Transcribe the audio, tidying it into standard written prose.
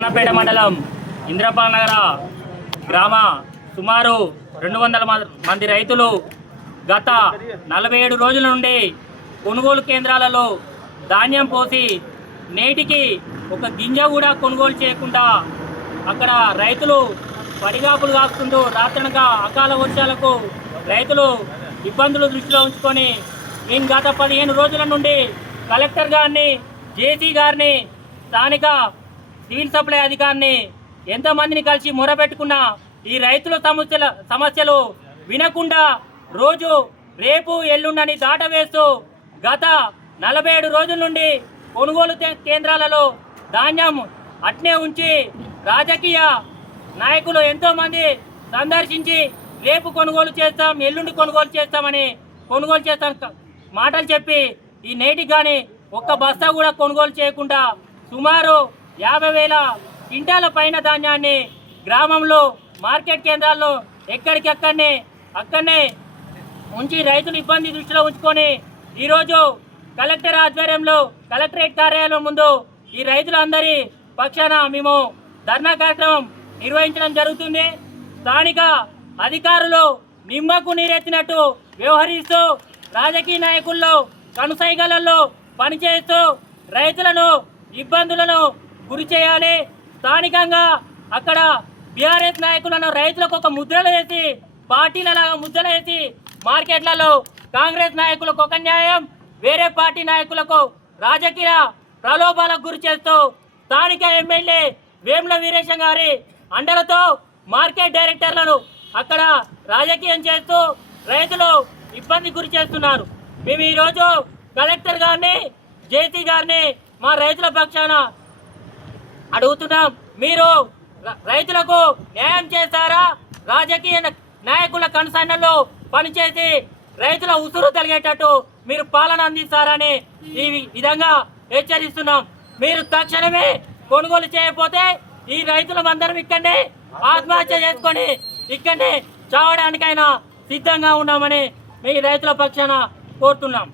పేట మండలం ఇంద్రపాల్ నగర గ్రామ సుమారు 200 మంది రైతులు గత 47 రోజుల నుండి కొనుగోలు కేంద్రాలలో ధాన్యం పోసి నేటికి ఒక గింజ కూడా కొనుగోలు చేయకుండా అక్కడ రైతులు పడిగాపులు కాస్తుంటూ రాత్రనగా అకాల వర్షాలకు రైతులు ఇబ్బందులు దృష్టిలో ఉంచుకొని మేము గత 15 రోజుల నుండి కలెక్టర్ గారిని, జేసీ గారిని, స్థానిక సివిల్ సప్లై అధికారిని ఎంతమందిని కలిసి మొరపెట్టుకున్నా ఈ రైతుల సమస్యలు వినకుండా రోజు రేపు ఎల్లుండని దాటవేస్తూ గత 47 రోజుల నుండి కొనుగోలు కేంద్రాలలో ధాన్యం అట్నే ఉంచి రాజకీయ నాయకులు ఎంతోమంది సందర్శించి రేపు కొనుగోలు చేస్తాం, ఎల్లుండి కొనుగోలు చేస్తామని కొనుగోలు చేస్తాం మాటలు చెప్పి ఈ నేటికి కానీ ఒక్క బస్తా కూడా కొనుగోలు చేయకుండా సుమారు 50,000 క్వింటాల పైన ధాన్యాన్ని గ్రామంలో మార్కెట్ కేంద్రాల్లో అక్కడనే ఉంచి రైతులు ఇబ్బంది దృష్టిలో ఉంచుకొని ఈరోజు కలెక్టర్ ఆధ్వర్యంలో కలెక్టరేట్ కార్యాలయం ముందు ఈ రైతులందరి పక్షాన మేము ధర్నా కార్యక్రమం నిర్వహించడం జరుగుతుంది. స్థానిక అధికారులు నిమ్మకు నీరెత్తినట్టు వ్యవహరిస్తూ రాజకీయ నాయకుల్లో కనుసైగలలో పనిచేస్తూ రైతులను ఇబ్బందులను గురి చేయాలి. స్థానికంగా అక్కడ బీఆర్ఎస్ నాయకులను రైతులకు ఒక ముద్రలు వేసి పార్టీలలాగా ముద్రలు వేసి మార్కెట్లలో కాంగ్రెస్ నాయకులకు ఒక న్యాయం, వేరే పార్టీ నాయకులకు రాజకీయ ప్రలోభాలకు గురి చేస్తూ స్థానిక ఎమ్మెల్యే వేముల వీరేశం గారి అండలతో మార్కెట్ డైరెక్టర్లను అక్కడ రాజకీయం చేస్తూ రైతులు ఇబ్బంది గురి చేస్తున్నారు. మేము ఈరోజు కలెక్టర్ గారిని, జేసీ గారిని మా రైతుల పక్షాన అడుగుతున్నాం, మీరు రైతులకు న్యాయం చేస్తారా? రాజకీయ నాయకుల కన్సర్న్లో పనిచేసి రైతుల ఉసురు తలిగేటట్టు మీరు పాలన అందిస్తారని ఈ విధంగా హెచ్చరిస్తున్నాం. మీరు తక్షణమే కొనుగోలు చేయకపోతే ఈ రైతులందరం ఇక్కడనే ఆత్మహత్య చేసుకొని ఇక్కడనే చావడానికైనా సిద్ధంగా ఉన్నామని మీ రైతుల పక్షాన కోరుతున్నాం.